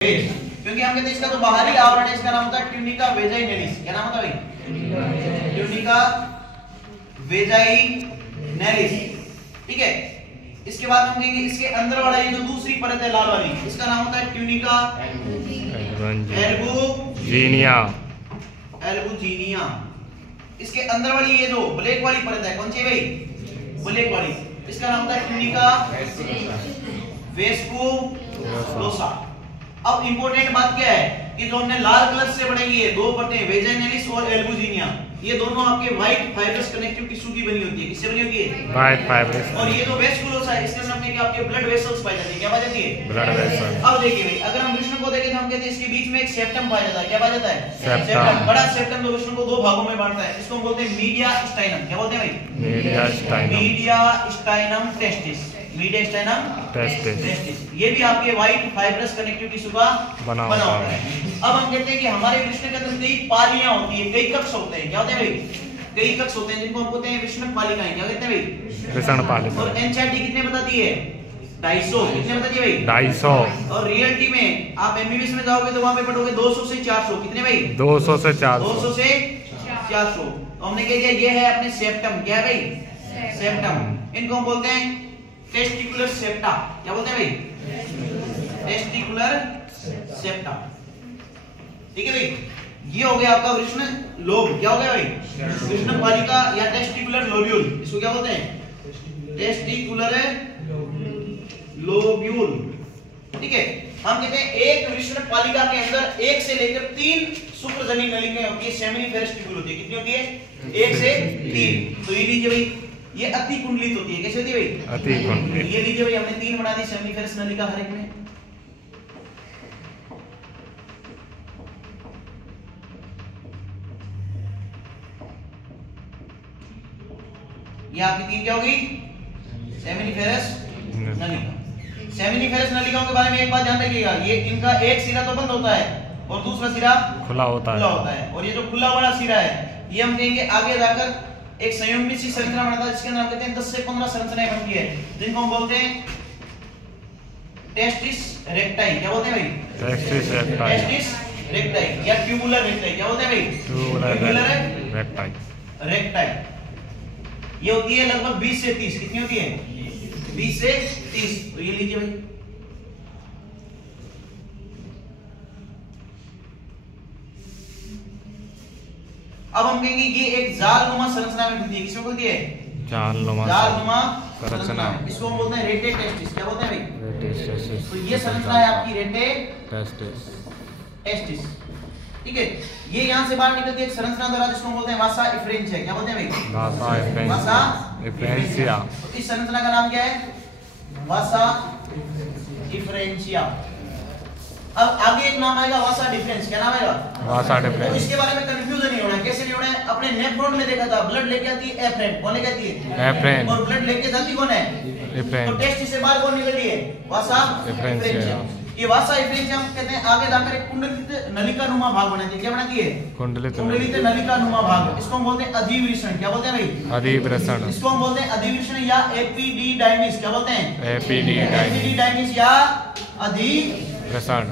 क्योंकि हम कहते हैं इसका जो बाहरी आवरण है इसका नाम होता है ट्यूनिका वेजाइनेलिस। क्या नाम होता है भाई? Tunica vaginalis. ठीक है, इसके बाद हम कहेंगे इसके अंदर वाला ये जो दूसरी परत है लाल वाली, इसका नाम होता है ट्यूनिका एल्बुजिनिया। एल्बुजिनिया। इसके अंदर वाली ये जो ब्लैक वाली परत है, कौन सी है भाई? ब्लैक वाली, इसका नाम होता है ट्यूनिका वेस्कुलोसा। अब इंपॉर्टेंट बात क्या है कि जो हमने लाल कलर से बनाई है दो परतें, वेजाइनेलिस और एल्बुजिनिया, ये दोनों आपके व्हाइट फाइब्रस कनेक्टिव टिश्यू की बनी होती है। किससे बनी होती है? White fibrous. और ये जो वेस्कुलोसा है इसके सामने क्या आपके ब्लड वेसल्स पाए जाते हैं। क्या पाए जाती है? Blood vessel. अब देखिए भाई, अगर हम वृष्ण को देखें तो हम कहते हैं इसके बीच में एक सेप्टम पाया जाता है। क्या पाया जाता है? सेप्टम। बड़ा सेप्टम जो वृष्ण को दो भागों में बांटता है, इसको हम बोलते हैं मीडिया स्टाइनम। क्या बोलते हैं भाई? Mediastinum. Mediastinum testis. Mediastinum testis. ये भी आपके व्हाइट फाइब्रस कनेक्टिव टिश्यू का बना होता है। अब हम कहते हैं कि हमारे वृष्ण के अंदर कई पालियां होती है, कई कक्ष होते हैं। क्या होते हैं भाई? कई कक्ष होते हैं जिनको हम कहते हैं वृष्ण पालिकाएं। क्या कहते हैं भाई? वृषण पालिका। और एनसीईआरटी कितने बताती है? 250। कितने बताती है भाई? 250। और रियलिटी में आप एमबीबीएस में जाओगे तो वहां पे पढ़ोगे 200 से 400। कितने भाई? 200 से 400। 200 से 400। तो हमने कह दिया ये है अपने सेप्टम। क्या है भाई? सेप्टम। इनको हम बोलते हैं टेस्टिकुलर सेप्टा। क्या बोलते हैं भाई? Testicular septa. ठीक है भाई, ये हो गया आपका वृष्ण लोब। क्या हो गया भाई? वृष्ण पालिका या टेस्टिकुलर लोब्यूल। इसको क्या बोलते हैं? Testicular lobule. ठीक है, हम कहते हैं एक वृष्ण पालिका के अंदर 1 से लेकर 3 शुक्रजननी नलिकाएं होती है, सेमिनिफेरस ट्यूब्यूल होती है। कितनी होती है? 1 से 3। तो ये लीजिए भाई, ये अति कुंडलित होती है। कैसे होती है भाई? अति कुंडलित। ये लीजिए भाई, हमने 3 बना दी सेमिनिफेरस नलिका हर एक में। ये आपकी 3 क्या होगी? सेमिनिफेरस नलिका। सेमिनिफेरस नलिकाओं के बारे में एक बात ध्यान रखिएगा, ये इनका एक सिरा तो बंद होता है और दूसरा सिरा खुला होता है। और ये जो खुला वाला सिरा है ये हम कहेंगे आगे जाकर एक संयुग्मित सी संरचना बनाता है, जिसके अंदर हम कहते हैं 10 से 15 संरचनाएं बनती है, जिनको हम बोलते हैं टेस्टिस रेक्टाई। क्या बोलते हैं भाई? Testis recti. टेस्टिस रेक्टाई या ट्यूबुलर रेक्टाई। क्या बोलते हैं भाई? Tubular recti. रेक्टाई ये होती है लगभग 20 से 30। कितनी होती है? 20 से 30। तो ये लीजिए भाई, अब हम कहेंगे ये एक जालनुमा संरचना में होती है। किसमें होती है? जालनुमा संरचना। इसको हम बोलते हैं रेटे टेस्टिस। क्या बोलते हैं भाई? रेटे टेस्टिस। तो ये संरचना है आपकी रेटे टेस्टिस। ठीक है, ये यहां से बाहर निकलती है एक संरचना द्वारा जिसको हम बोलते हैं वासा इफ्रेंशिया। क्या बोलते हैं भाई? वासा इफ्रेंशिया। तो इस संरचना का नाम क्या है? वासा इफ्रेंशिया। अब आगे एक नाम आएगा वासा डिफरेंस। क्या नाम आएगा? वासा डिफरेंस। तो इसके बारे में कंफ्यूजन नहीं होना। कैसे नहीं होना है? अपने नेफ्रॉन में देखा था, ब्लड लेके आती है एफ्रेन। कौन लेके आती है? एफ्रेन। और ब्लड लेके जाती कौन है? एफ्रेन। तो टेस्ट से बाहर कौन निकल रही है? वासा इफ्रेंशिया। ये वासा इफ्रेंशिया हम कहते हैं आगे जाकर एक कुंडलित नलिका नुमा भाग बनाती है। क्या बनाती है? कुंडलित नलिका नुमा भाग। इसको हम बोलते हैं अधिवृषण। क्या बोलते हैं भाई? अधिवृषण। इसको हम बोलते हैं अधिवृषण या एपिडिडाइमिस। क्या बोलते हैं? एपिडिडाइमिस या अधिवृषण।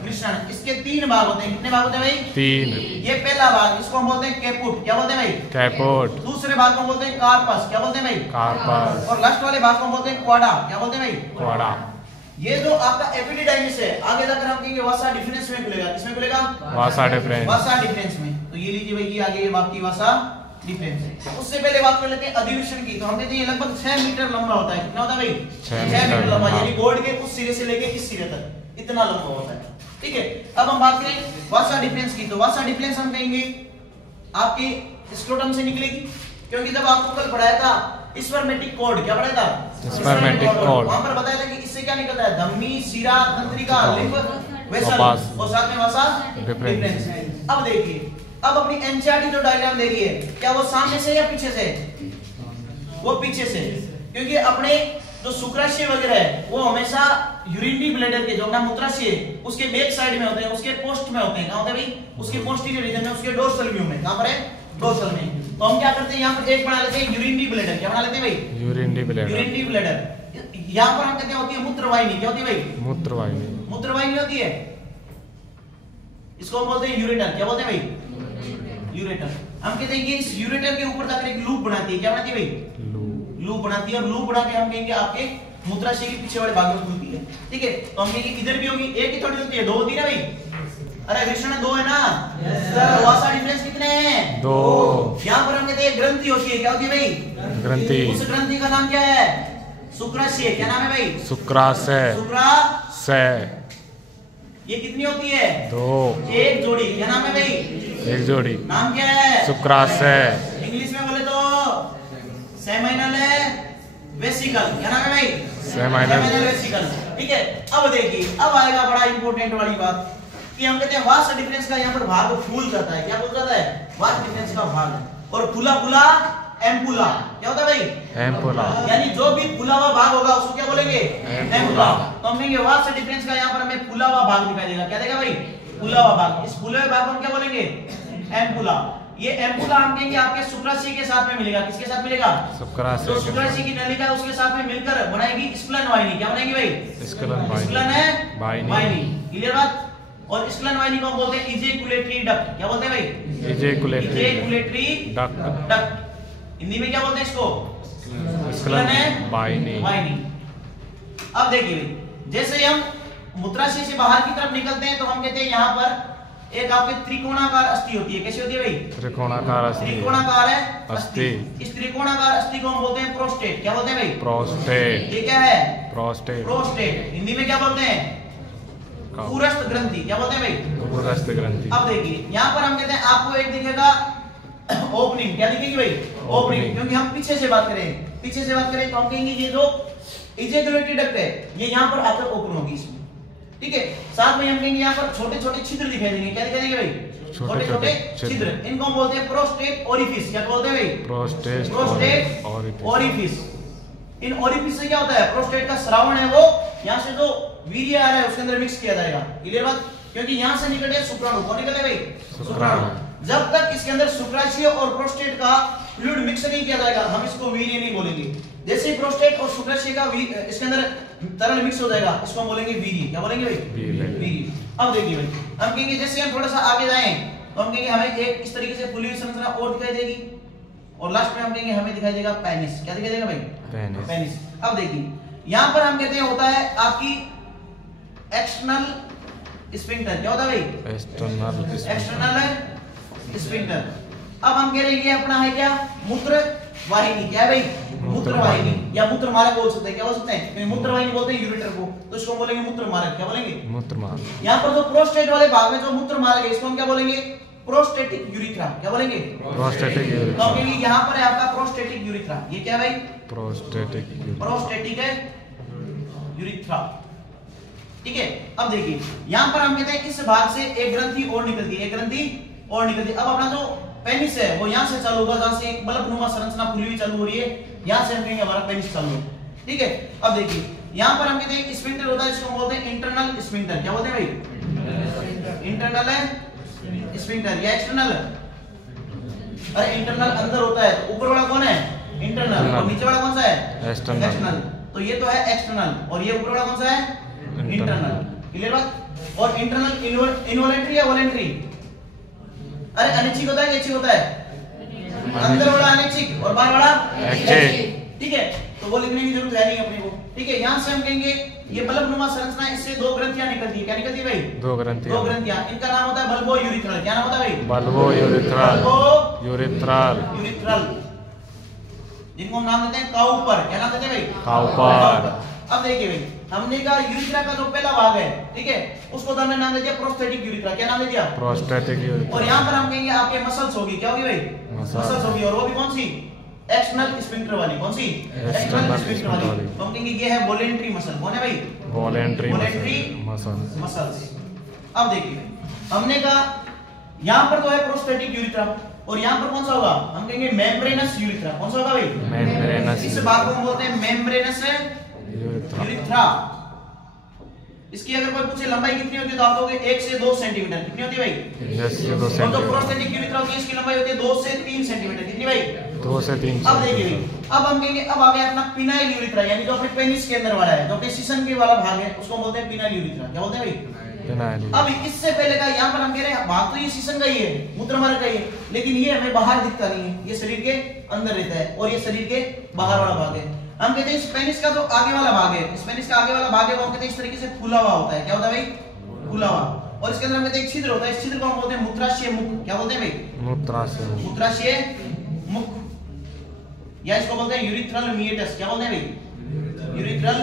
इसके 3 भाग होते हैं। कितने भाग होते हैं भाई? 3। ये पहला भाग, इसको हम बोलते हैं कैपुट। क्या बोलते हैं भाई? कैपुट। दूसरे भाग को बोलते हैं कार्पस। क्या बोलते हैं भाई? कार्पस। और लास्ट वाले भाग को बोलते हैं क्वाडा। क्या बोलते हैं भाई? क्वाडा। ये जो आपका एपिडिडाइमिस है आगे जाकर हम कहेंगे वासा डिफरेंस में खुलेगा। किसमें खुलेगा? वासा डिफरेंस। वासा डिफरेंस में। तो ये लीजिए भाई, ये आगे ये बात की वासा डिफरेंस है। उससे पहले बात कर लेते हैं अधिवृषण की। तो हम कहते हैं ये लगभग 6 मीटर लंबा होता है। कितना होता है भाई? 6 मीटर लंबा, यानी गोल्ड के उस सिरे से लेके इस सिरे तक इतना लंबा होता है। ठीक है, अब हम बात करें वासा डिफरेंस की। तो वासा डिफरेंस हम कहेंगे आपके स्क्रोटम से निकलेगी, क्योंकि जब आपको कल पढ़ाया था स्पर्मेटिक कॉर्ड। क्या पढ़ाया था? Spermatic cord. वहां पर बताया था कि इससे क्या निकलता है? धमनी, सिरा, तंत्रिका, लिम्फ वेसल और साथ में वासा डिफरेंस। अब देखिए, अब अपनी एनसीईआरटी जो डायग्राम दे रही है, क्या वो सामने से या पीछे से? वो पीछे से, क्योंकि अपने जो शुक्राशय वगैरह है वो हमेशा यूरिनरी ब्लैडर के जो अपना मूत्राशय उसके बैक साइड में होते हैं, उसके पोस्ट में होते हैं। कहां होते हैं भाई? उसके पोस्टीरियर रीजन में, उसके डोर्सल व्यू में। कहां पर है? डोर्सल में। तो हम क्या करते हैं, यहाँ पर एक बना लेते हैं यूरिनरी ब्लैडर। क्या बना लेते हैं भाई? Urinary bladder. यहाँ पर हम कहते हैं होती है मूत्रवाहिनी। क्या होती है भाई? मूत्रवाहिनी। मूत्रवाहिनी होती है इसको हम बोलते हैं यूरेटर। क्या बोलते हैं भाई? यूरेटर। हम कहते हैं कि इस यूरेटर के ऊपर जाकर एक लूप बनाती है। क्या बनाती है भाई? लूप बनाती है। और लूप बना के हम कहेंगे आपके मूत्राशय के पीछे वाले भाग में खुलती है। ठीक है, तो हम कहेंगे इधर भी होगी, एक ही थोड़ी होती है, दो होती है ना भाई? अरे कृष्ण दो है ना? सर वासा डिफरेंस कितने हैं? दो। यहाँ पर हम कहते हैं ग्रंथि होती है। क्या होती है भाई? ग्रंथि। उस ग्रंथि का नाम क्या है? शुक्राशय। क्या नाम है भाई? शुक्राशय। शुक्राशय। ये कितनी होती है? दो। एक जोड़ी। क्या नाम है भाई? एक जोड़ी। नाम क्या है? शुक्राशय। इंग्लिश में बोले तो सेमिनल वेसिकल। क्या नाम है भाई? Seminal vesicle. ठीक है, अब देखिए, अब आएगा बड़ा इंपॉर्टेंट वाली बात कि हम कहते हैं वास डिफरेंस का यहाँ पर भाग फूल जाता है। क्या फूल जाता है? वास डिफरेंस का भाग। और फूला फूला एम्पुला। क्या होता है भाई? एम्पुला। यानी जो भी फूला हुआ भाग होगा उसको क्या बोलेंगे? एम्पुला। तो हम कहेंगे वास डिफरेंस का यहाँ पर हमें फूला हुआ भाग दिखाई देगा। क्या देगा भाई? फूला हुआ भाग। इस फूले हुए भाग को हम क्या बोलेंगे? एम्पुला। ये एम्पुला हम कहेंगे आपके शुक्राशय के साथ में मिलेगा। किसके साथ मिलेगा? शुक्राशय। तो शुक्राशय की नलिका है उसके साथ में मिलकर बनाएगी स्क्लन वाहिनी। क्या बनाएगी भाई? स्क्लन है वाहिनी। क्लियर बात? और स्क्लन वाहिनी को हम बोलते हैं इजैकुलेटरी डक्ट। क्या बोलते हैं भाई? Ejaculatory duct. हिंदी में क्या बोलते हैं इसको? स्क्लन वाहिनी। अब देखिए भाई, जैसे हम मूत्राशय से बाहर की तरफ निकलते हैं तो हम कहते हैं यहाँ पर एक आपके त्रिकोणाकार अस्थि होती है। कैसी होती है भाई? त्रिकोणाकार अस्थि। त्रिकोणाकार है अस्थि। इस त्रिकोणाकार अस्थि को हम बोलते हैं प्रोस्टेट। क्या बोलते हैं भाई? प्रोस्टेट। ये क्या है? प्रोस्टेट। प्रोस्टेट। हिंदी में क्या बोलते हैं? उरस्थ ग्रंथि। क्या बोलते हैं भाई? उरस्थ ग्रंथि। अब देखिए, यहाँ पर हम कहते हैं आपको एक दिखेगा ओपनिंग। क्या दिखेगी भाई? ओपनिंग। क्योंकि हम पीछे से बात करें तो हम कहेंगे ये जो इजैकुलेटरी डक्ट है ये यहाँ पर आकर ओपन होगी इसमें। ठीक है, साथ में हम कहेंगे यहाँ पर छोटे छोटे छिद्र दिखाई देंगे। क्या दिखाई देंगे भाई? छोटे छोटे छिद्र। इनको हम बोलते हैं प्रोस्टेट ओरिफिस। क्या बोलते हैं भाई? Prostate orifice. इन ओरिफिस से क्या होता है? प्रोस्टेट का श्रावण है वो यहाँ से जो वीर्य आ रहा है उसके अंदर मिक्स किया जाएगा। क्लियर बात? क्योंकि यहाँ से निकले शुक्राणु। कौन निकले भाई? शुक्राणु। जब तक इसके अंदर शुक्राशय और प्रोस्टेट का फ्लूइड मिक्स नहीं किया जाएगा हम इसको वीर्य नहीं बोलेंगे। जैसे प्रोस्टेट और शुक्राशय का इसके अंदर तरल मिक्स हो जाएगा इसको हम बोलेंगे वीर्य। क्या बोलेंगे भाई? वीर्य। अब देखिए भाई, हम कहेंगे जैसे हम थोड़ा सा आगे जाएं तो हम कहेंगे हमें एक इस तरीके से फूली हुई संरचना और दिखाई देगी और लास्ट में हम कहेंगे हमें दिखाई देगा पेनिस। क्या दिखाई देगा भाई? पेनिस। अब देखिए, यहाँ पर हम कहते हैं होता है आपकी एक्सटर्नल स्फिंक्टर। क्या होता है भाई? External sphincter. अब हम कह रहे हैं ये अपना है क्या? मूत्र वाहिनी। क्या है भाई? मूत्र वाहिनी या मूत्र मार्ग बोल सकते हैं। क्या बोल सकते हैं? क्योंकि मूत्र वाहिनी बोलते हैं यूरेटर को, तो इसको बोलेंगे मूत्र मार्ग। क्या बोलेंगे? मूत्र मार्ग। यहाँ पर जो प्रोस्टेट वाले भाग में जो मूत्र मार्ग है इसको हम क्या बोलेंगे? Prostatic urethra. क्या बोलेंगे? Prostatic urethra. तो क्योंकि यहाँ पर है आपका प्रोस्टेटिक यूरिथ्रा। ये क्या है भाई? प्रोस्टेटिक है यूरिथ्रा। ठीक है, अब देखिए यहाँ पर हम कहते हैं इस भाग से एक ग्रंथि और निकलती है। अब अपना जो पेनिस है वो यहाँ से चालू होगा जहाँ से एक बल्बनुमा संरचना खुली हुई चालू हो रही है। यहाँ से हम कहेंगे हमारा पेनिस चालू है। ठीक है, अब देखिए यहाँ पर हम कहते हैं स्फिंक्टर होता है जिसको हम बोलते हैं इंटरनल स्फिंक्टर। क्या बोलते हैं भाई? इंटरनल है स्फिंक्टर या एक्सटर्नल? अरे इंटरनल अंदर होता है तो ऊपर वाला कौन है? इंटरनल। और नीचे वाला कौन सा है? एक्सटर्नल। तो ये तो है एक्सटर्नल और ये ऊपर वाला कौन सा है? इंटरनल। क्लियर बात? और इंटरनल इनवॉलेंटरी या वॉलेंटरी? अरे अनैच्छिक होता है ऐच्छिक होता है? अंदर वाला अनैच्छिक और बाहर वाला ऐच्छिक। ठीक है, तो वो लिखने की जरूरत है नहीं अपने को। ठीक है, यहाँ से हम कहेंगे ये बल्बनुमा संरचना, इससे दो ग्रंथियां निकलती है। क्या निकलती है भाई? दो ग्रंथियां। इनका नाम होता है बल्बो यूरिथ्रल। क्या नाम होता है भाई? Bulbo urethral. जिनको हम नाम देते हैं काउपर। क्या नाम देते हैं भाई? काउपर। अब देखिए भाई, हमने कहा यूरिथ्रा का जो पहला भाग है, ठीक है, उसको तो हमने नाम दे दिया प्रोस्टेटिक यूरिथ्रा। क्या नाम दे दिया? Prostatic urethra. और यहाँ पर हम कहेंगे आपके मसल्स होगी। क्या होगी भाई? मसल्स होगी। और वो भी कौन सी? एक्सटर्नल स्फिंक्टर वाली। कौन सी? एक्सटर्नल स्फिंक्टर वाली। तो हम कहेंगे ये है वॉलेंटरी मसल। कौन है भाई? Voluntary muscles. अब देखिए हमने कहा यहाँ पर तो है प्रोस्टेटिक यूरिथ्रा और यहाँ पर कौन सा होगा? हम कहेंगे मेम्ब्रेनस यूरिथ्रा। कौन सा होगा भाई? मेम्ब्रेनस। इस भाग को हम बोलते हैं मेम्ब्रेनस यूरिथ्रा। इसकी अगर कोई पूछे लंबाई कितनी होती है तो आप कहोगे 1 से 2 सेंटीमीटर। कितनी होती है भाई? 1 से 2 सेंटीमीटर। और जो प्रोस्टेटिक यूरिथ्रा होती है इसकी लंबाई होती है 2 से 3 सेंटीमीटर। कितनी भाई? 2 से 3। अब देखिए, अब हम कहेंगे अब आ गया अपना पिनाइल यूरिथ्रा, यानी जो अपने पेनिस के अंदर वाला है, जो टेस्टिसन के वाला भाग है उसको बोलते हैं पिनाइल यूरिथ्रा। क्या बोलते हैं भाई? अब इससे पहले का यहाँ पर हम कह रहे हैं भाग तो ये सीसन का ही है, मूत्र मार्ग का ही है, लेकिन ये हमें बाहर दिखता नहीं है, ये शरीर के अंदर रहता है और ये शरीर के बाहर वाला भाग है। हम कहते हैं स्पेनिश का जो आगे वाला भाग है, स्पेनिश का आगे वाला भाग है वो हम कहते हैं इस तरीके से फूला हुआ होता है। क्या होता है भाई? फूला हुआ। और इसके अंदर हम कहते हैं एक छिद्र होता है, इस छिद्र को हम बोलते हैं मूत्राशय मुख। क्या बोलते हैं भाई? मूत्राशय मुख, या इसको बोलते हैं यूरिथ्रल मिएटस। क्या बोलते हैं भाई? Urethral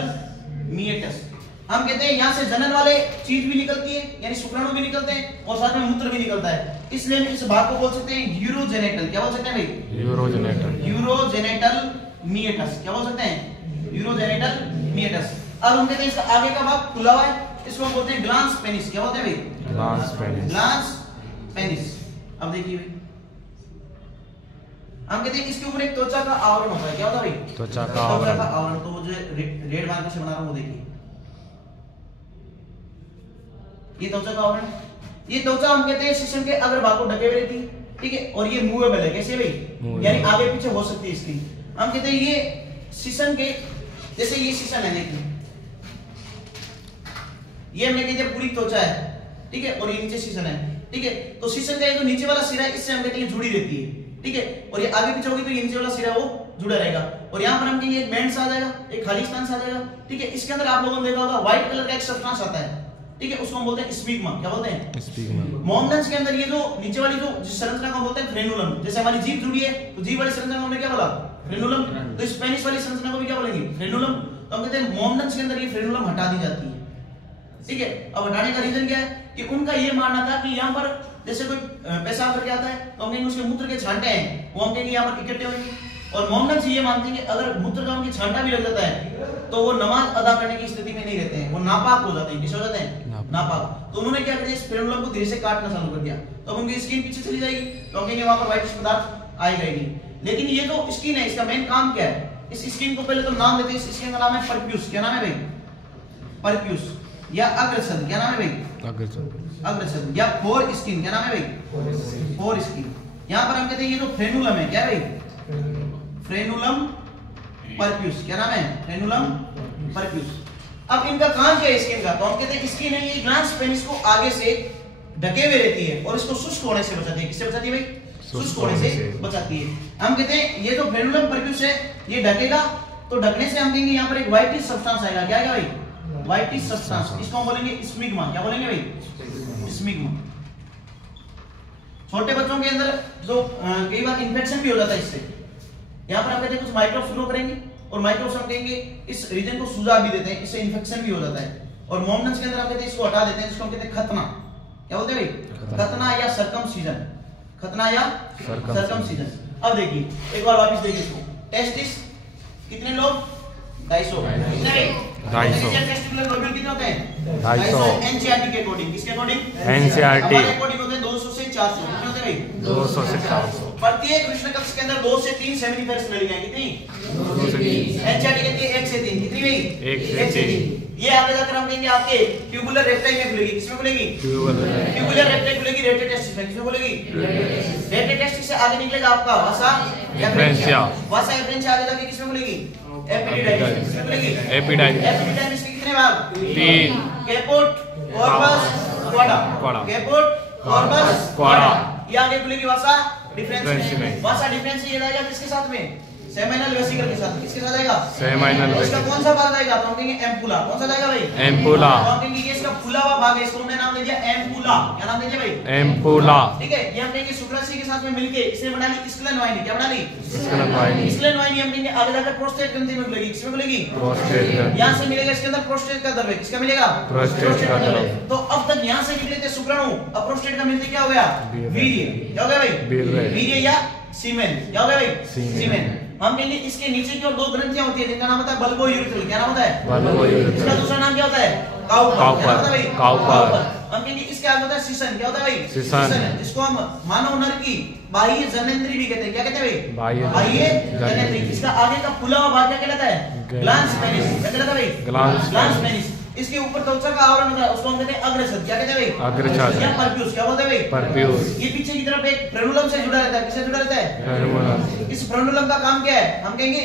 meatus. हम कहते हैं यहाँ से जनन वाले चीज भी निकलती है, यानी शुक्राणु भी निकलते हैं और साथ में मूत्र भी निकलता है, इसलिए हम इस भाग को बोल सकते हैं यूरोजेनेटल। क्या बोल सकते हैं भाई? यूरोजेनेटल मिएटस। क्या बोल सकते हैं? यूरोजेनेटल मिएटस। अब हम कहते हैं इसका आगे का भाग खुला हुआ है, इसको हम बोलते हैं ग्लांस पेनिस। क्या बोलते हैं भाई? Glans penis. अब देखिए भाई, हम कहते हैं इसके ऊपर एक त्वचा का आवरण होता है। क्या होता है भाई? त्वचा का आवरण। तो मुझे रेड मार्कर से बना रहा हूं, वो देखिए, ये त्वचा का आवरण। ये त्वचा हम कहते हैं शीशन के अग्र भाग को ढके हुए रहती है, ठीक है, और ये मूवेबल है। कैसे भाई? यानी आगे पीछे हो सकती है इसकी। हम कहते हैं ये शीशन के, जैसे ये शीशन है, देखिए ये हमने कहते हैं पूरी त्वचा है, ठीक है, और ये नीचे शीशन है, ठीक है। तो शीशन का ये जो नीचे वाला सिरा है, इससे हम कहते हैं जुड़ी रहती है, ठीक है, और ये आगे पीछे होगी तो ये नीचे वाला सिरा वो जुड़ा रहेगा। और यहाँ पर हम कहेंगे एक बैंड आ जाएगा, एक खाली स्थान आ जाएगा, ठीक है। इसके अंदर आप लोगों ने देखा होगा व्हाइट कलर का एक सब्सटेंस आता है, ठीक है, उसको हम बोलते हैं स्पिग्मा। क्या बोलते हैं? स्पिग्मा। मोमडन्स के अंदर ये जो नीचे वाली जो संरचना को बोलते हैं फ्रेनुलम। जैसे हमारी जीभ जुड़ी है तो जीभ वाली संरचना को हमने क्या बोला? फ्रेनुलम। तो स्पेनिश वाली संरचना को भी क्या बोलेंगे? फ्रेनुलम। तो हम कहते हैं मोमडन्स के अंदर ये फ्रेनुलम हटा दी जाती है, ठीक है। अब हटाने का रीजन क्या है कि उनका ये मानना था कि यहाँ पर जैसे कोई पेशाब करके आता है तो हम कहेंगे उसके मूत्र के छांटे हैं, वो हम कहेंगे यहाँ पर इकट्ठे होंगे। और मोमडन्स ये मानते हैं कि अगर मूत्र का उनकी छांटा भी लग जाता है तो वो नमाज अदा करने की स्थिति में नहीं रहते हैं, वो नापाक हो जाते हैं। किस हो जाते हैं? नापाक। तो उन्होंने क्या किया, इस फ्रेनुलम को धीरे से काटना चालू कर दिया, तो अब उनकी स्किन पीछे चली जाएगी, तो हम कहेंगे वहां पर व्हाइटिश पदार्थ आएगा ही नहीं। लेकिन ये जो स्किन है, इसका मेन काम क्या है? इस स्किन को पहले तो नाम देते हैं, इस स्किन का नाम है परप्यूस। क्या नाम है भाई? परप्यूस या अग्रछद। क्या नाम है भाई? अग्रछद या फोर स्किन। क्या नाम है भाई? Four skin. यहाँ पर हम कहते हैं ये जो फ्रेनुलम है, क्या है भाई? Frenulum prepuce. क्या नाम है? Frenulum prepuce. अब इनका काम क्या है स्किन का? तो हम कहते हैं स्किन है ये ग्लांस पेनिस को आगे से ढके हुए रहती है और इसको शुष्क होने से बचाती है। किससे बचाती है भाई? शुष्क होने से बचाती है। हम कहते हैं ये जो फ्रेनुलम परप्यूस है ये ढकेगा, तो ढकने से हम कहेंगे यहाँ पर एक व्हाइटिश सब्सटेंस आएगा। क्या आएगा भाई? Whitish substance. इसको हम बोलेंगे स्मिग्मा। क्या बोलेंगे भाई? स्मिग्मा। छोटे बच्चों के अंदर जो कई बार इंफेक्शन भी हो जाता है इससे, यहाँ पर हम कहते हैं कुछ माइक्रोब्स ग्रो करेंगे और माइक्रोब्स हम कहेंगे इस रीजन को सुझा भी देते हैं, इससे इंफेक्शन भी हो जाता है। और मोमडन्स के अंदर हम कहते हैं इसको हटा देते हैं, जिसको हम कहते हैं खतना। क्या बोलते हैं भाई? खतना या सर्कमसीजन। खतना या सर्कमसीजन। अब देखिए एक बार वापस देखिए इसको। टेस्टिस कितने लोग? 250। 250 टेस्टिकुलर लोब्यूल कितने होते हैं? 250 एनसीईआरटी के अकॉर्डिंग। किसके अकॉर्डिंग? एनसीईआरटी हमारे अकॉर्डिंग होते हैं 200 से 400। कितने होते हैं भाई? 200 से 400। प्रत्येक कृष्ण कक्ष के अंदर 2 से 3 सेमिनिफेरस नलियां। कितनी? 2 से 3। एनसीईआरटी कहती है 1 से 3। कितनी भाई? 1 से 3। ये आगे जाकर हम कहेंगे आपके ट्यूबुलर रेक्टाई में खुलेगी। किसमें खुलेगी? ट्यूबुलर रेक्टाई खुलेगी रेटे टेस्टिस में। किसमें खुलेगी? रेटे टेस्टिस से आगे निकलेगा आपका वासा एफ्रेंसिया। वासा एफ्रेंसिया आगे जाके किसमें खुलेगी? एपिडाइडिस। किसमें खुलेगी? एपिडाइडिस के कितने भाग? 3। कैपोट, कॉर्पस, क्वाडा। कैपोट, कॉर्पस, क्वाडा। ये आगे खुलेगी वासा डिफरेंस में। वासा डिफरेंस ये जाएगा किसके साथ में? सेमिनल वेसिकल के साथ। किसके साथ आएगा? Seminal vesicle. इसका कौन सा भाग आएगा? तो हम कहेंगे एम्पुला। कौन सा जाएगा भाई? एम्पुला। तो हम कहेंगे ये इसका फूला हुआ भाग है, इसको हमने नाम दे दिया एम्पुला। क्या नाम दे दिया भाई? एम्पुला। ठीक है, ये हम कहेंगे शुक्राशय के साथ में मिलके इसने बना ली स्क्लेन वाहिनी। क्या बना ली? स्क्लेन वाहिनी। स्क्लेन वाहिनी हम कहेंगे आगे जाकर प्रोस्टेट ग्रंथि में खुलेगी। किसमें खुलेगी? प्रोस्टेट ग्रंथि। यहां से मिलेगा इसके अंदर प्रोस्टेट का द्रव्य। किसका मिलेगा? प्रोस्टेट का द्रव्य। तो अब तक यहां से निकले थे शुक्राणु, अब प्रोस्टेट का मिलते क्या हो गया? वीर्य। क्या हो गया भाई? वीर्य या सीमेन। क्या हो गया भाई? सीमेन। हम कहेंगे इसके नीचे की ओर 2 ग्रंथियां होती है जिनका नाम होता है बल्बो यूरिथ्रल। क्या नाम होता है? Bulbo urethral. इसका दूसरा नाम क्या होता है? काउपर। क्या होता है भाई? काउपर। हम कहेंगे इसके आगे होता है सीसन। क्या होता है भाई? सीसन, जिसको हम मानव नर की बाह्य जननेंद्रिय भी कहते हैं। क्या कहते हैं भाई? बाह्य जननेंद्रिय। इसका आगे का फूला हुआ भाग क्या कहलाता है? Glans penis. क्या कहलाता है भाई? Glans penis. इसके ऊपर त्वचा का आवरण होता है, उसको हम कहते हैं अग्रछद। क्या कहते हैं भाई? अग्रछद या परप्यूस। क्या बोलते हैं भाई? परप्यूस। ये पीछे की तरफ एक फ्रेनुलम से जुड़ा रहता है। किससे जुड़ा रहता है? फ्रेनुलम। इस फ्रेनुलम का काम क्या है? हम कहेंगे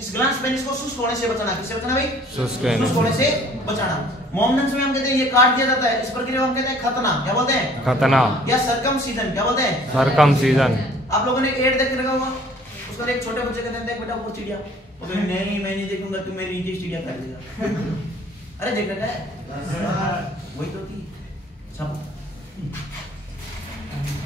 इस ग्लांस पेनिस को शुष्क होने से बचाना। किससे बचाना भाई? शुष्क होने से बचाना। मोमडन्स में हम कहते हैं ये काट दिया जाता है, इस प्रक्रिया को हम कहते हैं खतना। क्या बोलते हैं? खतना। या सरकमसीजन। क्या बोलते हैं? सरकमसीजन। आप लोगों ने एड देख रखा होगा, उसको एक छोटे बच्चे कहते हैं देख बेटा वो चिड़िया, नहीं मैं नहीं देखूंगा, तू मेरी नीचे चिड़िया काट देगा। अरे देख रखा है